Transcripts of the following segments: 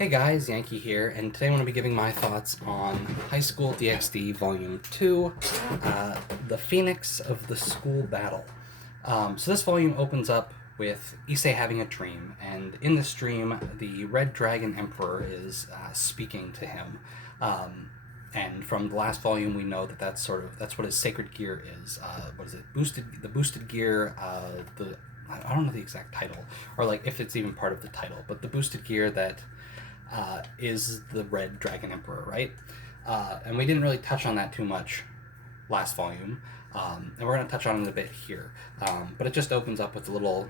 Hey guys, Yankee here, and today I'm going to be giving my thoughts on High School DxD Volume 2, The Phoenix of the School Battle. So this volume opens up with Issei having a dream, and in this dream, the Red Dragon Emperor is speaking to him. And from the last volume, we know that that's what his sacred gear is. What is it? The boosted gear. I don't know the exact title, or like if it's even part of the title, but the boosted gear that is the Red Dragon Emperor, right? And we didn't really touch on that too much last volume, and we're going to touch on it a bit here. But it just opens up with a little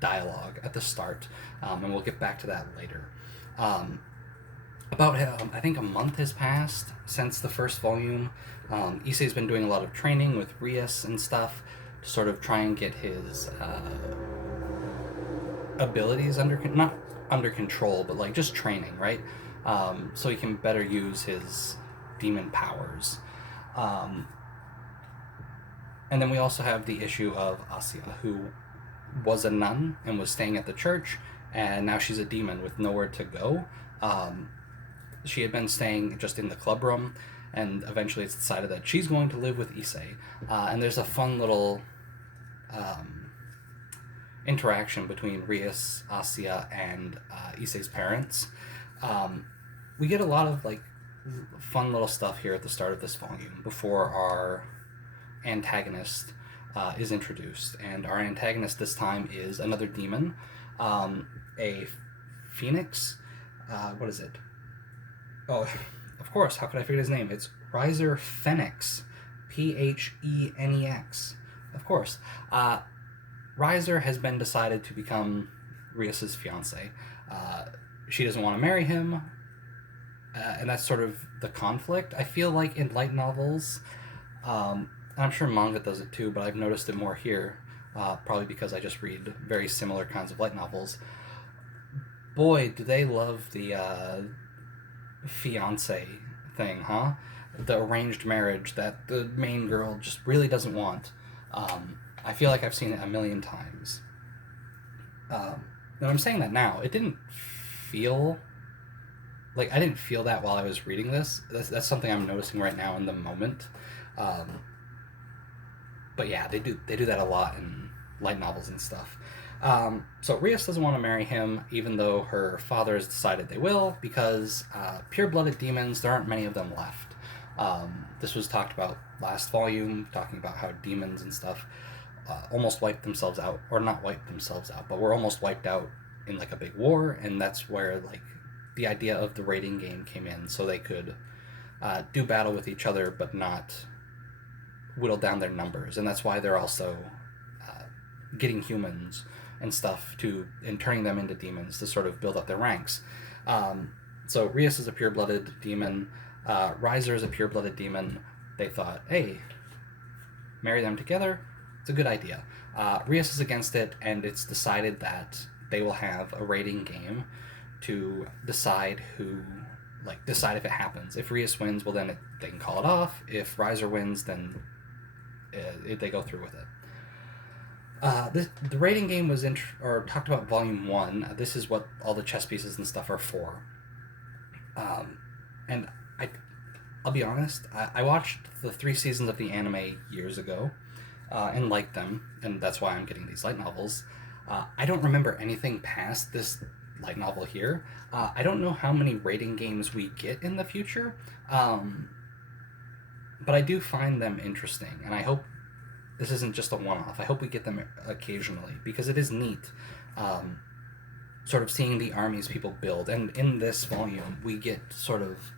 dialogue at the start, and we'll get back to that later. I think a month has passed since the first volume. Issei's been doing a lot of training with Rias and stuff to sort of try and get his abilities not under control, but like just training, right? So he can better use his demon powers. And then we also have the issue of Asya, who was a nun and was staying at the church, and now she's a demon with nowhere to go. She had been staying just in the club room, and eventually it's decided that she's going to live with Issei. And there's a fun little interaction between Rias, Asya, and Issei's parents. We get a lot of like fun little stuff here at the start of this volume before our antagonist is introduced, and our antagonist this time is another demon, a phoenix. What is it? Oh, of course. How could I forget his name? It's Riser Phoenix, Phenex. Of course. Riser has been decided to become Rias's fiance. She doesn't want to marry him, and that's sort of the conflict. I feel like in light novels, and I'm sure manga does it too, but I've noticed it more here, probably because I just read very similar kinds of light novels. Boy, do they love the fiance thing, huh? The arranged marriage that the main girl just really doesn't want. I feel like I've seen it a million times. And I'm saying that now. It didn't feel like I didn't feel that while I was reading this. That's something I'm noticing right now in the moment. But yeah, they do that a lot in light novels and stuff. So Rias doesn't want to marry him, even though her father has decided they will, because pure-blooded demons, there aren't many of them left. This was talked about last volume, talking about how demons and stuff almost wiped themselves out, or not wiped themselves out, but were almost wiped out in like a big war, and that's where like the idea of the raiding game came in, so they could do battle with each other, but not whittle down their numbers, and that's why they're also getting humans and stuff and turning them into demons to sort of build up their ranks. So Rias is a pure-blooded demon. Riser is a pure-blooded demon. They thought, hey, marry them together. It's a good idea. Rias is against it, and it's decided that they will have a rating game to decide if it happens. If Rias wins, well then they can call it off. If Riser wins, then they go through with it. The rating game was talked about Volume 1. This is what all the chess pieces and stuff are for. And I'll be honest, I watched the 3 seasons of the anime years ago and liked them, and that's why I'm getting these light novels. I don't remember anything past this light novel here. I don't know how many rating games we get in the future, but I do find them interesting, and I hope this isn't just a one-off. I hope we get them occasionally, because it is neat sort of seeing the armies people build. And in this volume, we get sort of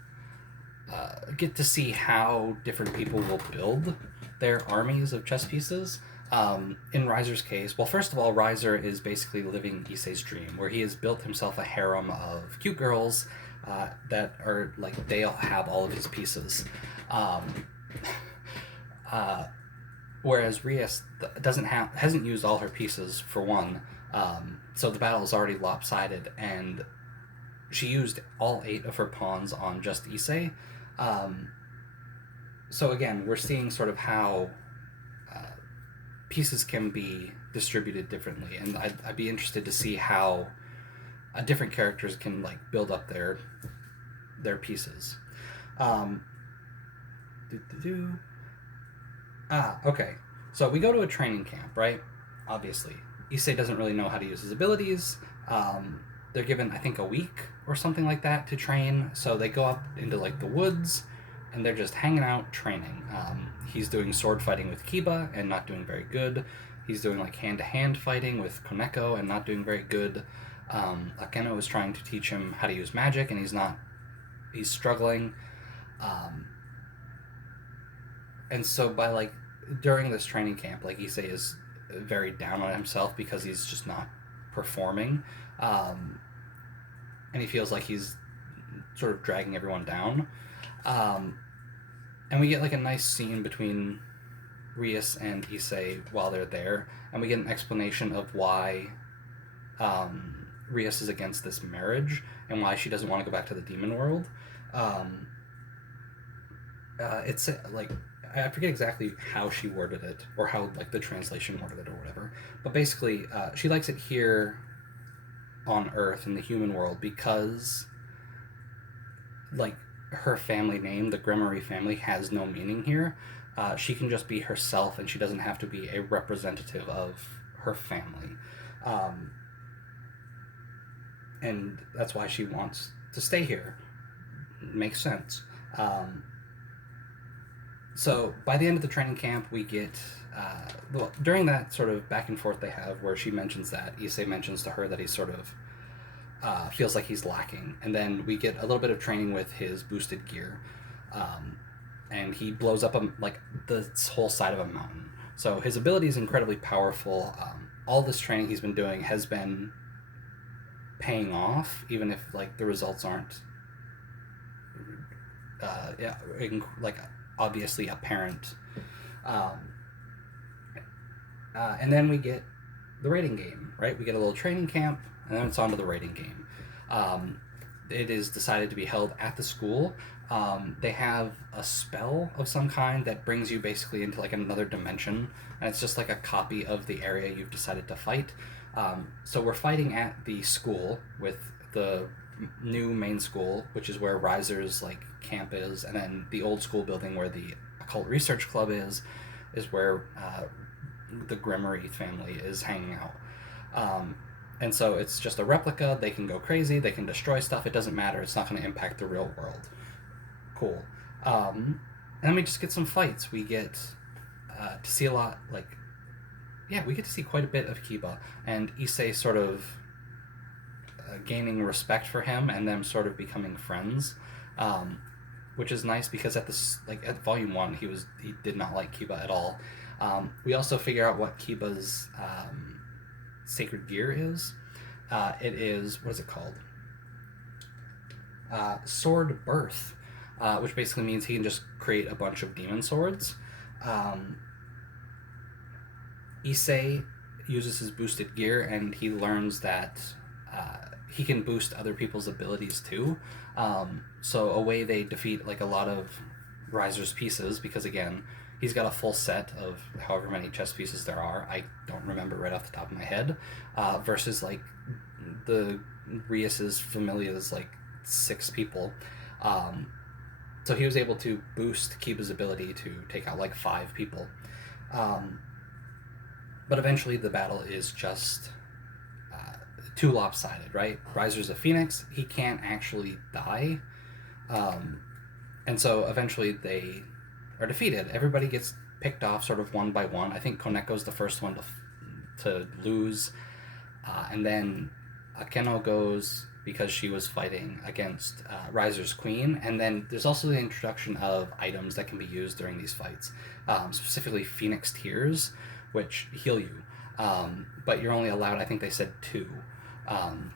get to see how different people will build their armies of chess pieces. In Riser's case, well, first of all, Riser is basically living Issei's dream, where he has built himself a harem of cute girls that are like, they all have all of his pieces. Whereas Rias hasn't used all her pieces, for one, so the battle is already lopsided, and she used all 8 of her pawns on just Issei. So again, we're seeing sort of how pieces can be distributed differently, and I'd be interested to see how different characters can like build up their pieces. Um, okay. So we go to a training camp, right? Obviously, Issei doesn't really know how to use his abilities. They're given, I think, a week or something like that to train. So they go up into like the woods, and they're just hanging out training. He's doing sword fighting with Kiba and not doing very good. He's doing like hand-to-hand fighting with Koneko and not doing very good. Akeno is trying to teach him how to use magic, and he's struggling. Um, and so by like during this training camp, like Issei is very down on himself because he's just not performing, and he feels like he's sort of dragging everyone down. Um, and we get like a nice scene between Rias and Issei while they're there, and we get an explanation of why Rias is against this marriage and why she doesn't want to go back to the demon world. Um, it's like I forget exactly how she worded it or how like the translation worded it or whatever, but basically she likes it here on Earth in the human world because like her family name, the Gremory family, has no meaning here. She can just be herself, and she doesn't have to be a representative of her family. And that's why she wants to stay here. Makes sense. So by the end of the training camp, we get during that sort of back and forth they have, where she mentions that Issei mentions to her that he's sort of feels like he's lacking, and then we get a little bit of training with his boosted gear, and he blows up like the whole side of a mountain. So his ability is incredibly powerful. All this training he's been doing has been paying off, even if like the results aren't like obviously apparent. And then we get the raiding game, right? We get a little training camp, and then it's on to the raiding game. It is decided to be held at the school. They have a spell of some kind that brings you basically into like another dimension, and it's just like a copy of the area you've decided to fight. So we're fighting at the school with the new main school, which is where Riser's like camp is, and then the old school building where the Occult Research Club is where the Gremory family is hanging out. And so it's just a replica. They can go crazy. They can destroy stuff. It doesn't matter. It's not going to impact the real world. Cool. And then we just get some fights. We get to see a lot, like, yeah, we get to see quite a bit of Kiba and Issei sort of gaining respect for him and them sort of becoming friends, which is nice because at this, like at Volume 1, he did not like Kiba at all. We also figure out what Kiba's sacred gear is. It is, what is it called? Sword Birth, which basically means he can just create a bunch of demon swords. Issei uses his boosted gear, and he learns that he can boost other people's abilities too. So a way they defeat like a lot of Riser's pieces, because again, he's got a full set of however many chess pieces there are. I don't remember right off the top of my head. Versus like the Rias's Familia's like 6 people. So he was able to boost Kiba's ability to take out like 5 people. But eventually the battle is just too lopsided, right? Riser's a phoenix. He can't actually die. And so eventually they are defeated. Everybody gets picked off sort of one by one. I think Koneko's the first one to lose. And then Akeno goes because she was fighting against Riser's queen. And then there's also the introduction of items that can be used during these fights, specifically Phoenix Tears, which heal you. But you're only allowed, I think they said 2.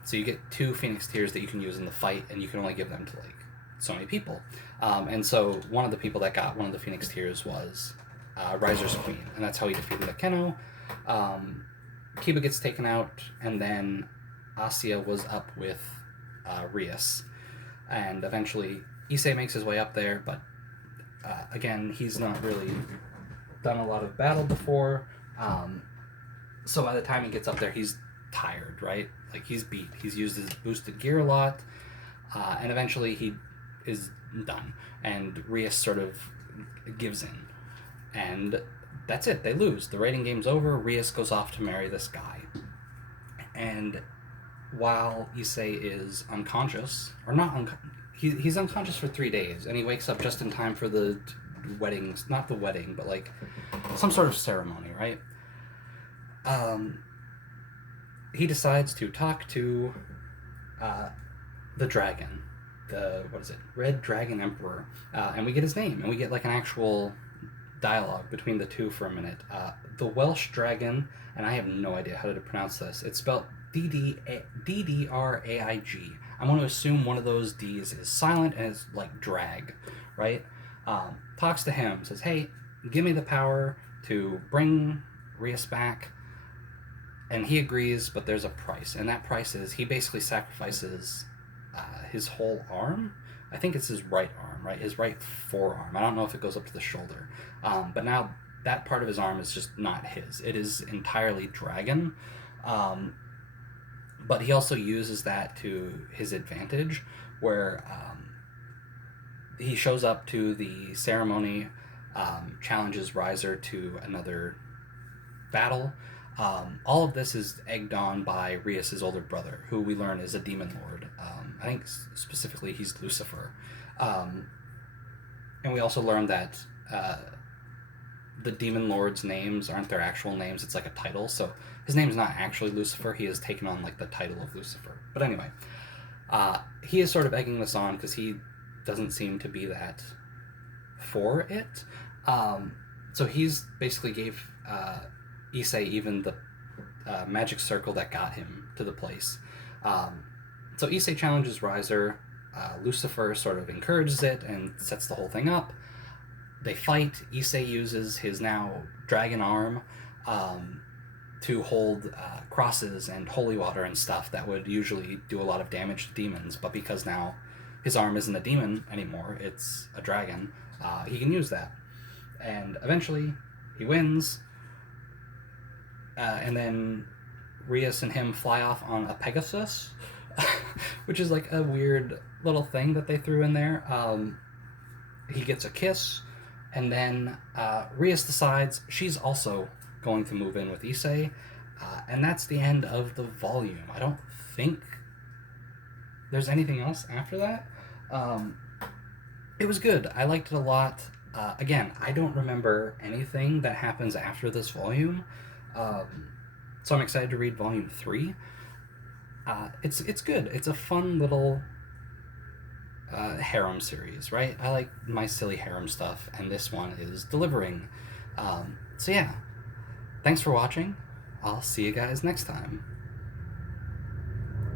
So you get 2 Phoenix Tears that you can use in the fight, and you can only give them to like so many people. And so one of the people that got one of the Phoenix Tears was Riser's queen, and that's how he defeated Akeno. Kiba gets taken out, and then Asia was up with Rias, and eventually Issei makes his way up there, but again, he's not really done a lot of battle before, so by the time he gets up there, he's tired, right? Like, he's beat. He's used his boosted gear a lot, and eventually he is done. And Rias sort of gives in. And that's it. They lose. The rating game's over. Rias goes off to marry this guy. And while Issei is unconscious, or not he's unconscious for 3 days, and he wakes up just in time for the weddings, not the wedding, but like some sort of ceremony, right? He decides to talk to the dragon, Red Dragon Emperor, and we get his name, and we get like an actual dialogue between the two for a minute. The Welsh dragon, and I have no idea how to pronounce this. It's spelled D-D-R-A-I-G. I'm going to assume one of those D's is silent and is like drag, right? Talks to him, says, hey, give me the power to bring Rias back. And he agrees, but there's a price. And that price is he basically sacrifices his whole arm. I think it's his right arm, right? His right forearm. I don't know if it goes up to the shoulder. But now that part of his arm is just not his. It is entirely dragon. But he also uses that to his advantage, where he shows up to the ceremony, challenges Riser to another battle. All of this is egged on by Rias' older brother, who we learn is a demon lord. I think specifically he's Lucifer. And we also learn that the demon lord's names aren't their actual names. It's like a title. So his name's not actually Lucifer. He has taken on like the title of Lucifer. But anyway, he is sort of egging this on because he doesn't seem to be that for it. So he's basically gave Issei even the magic circle that got him to the place. So Issei challenges Riser. Lucifer sort of encourages it and sets the whole thing up. They fight. Issei uses his now dragon arm to hold crosses and holy water and stuff that would usually do a lot of damage to demons, but because now his arm isn't a demon anymore, it's a dragon, he can use that. And eventually he wins, and then Rias and him fly off on a Pegasus, which is like a weird little thing that they threw in there. He gets a kiss, and then Rias decides she's also going to move in with Issei, and that's the end of the volume. I don't think there's anything else after that. It was good. I liked it a lot. Again, I don't remember anything that happens after this volume, so I'm excited to read volume 3. It's good. It's a fun little harem series, right? I like my silly harem stuff, and this one is delivering. So yeah, thanks for watching. I'll see you guys next time.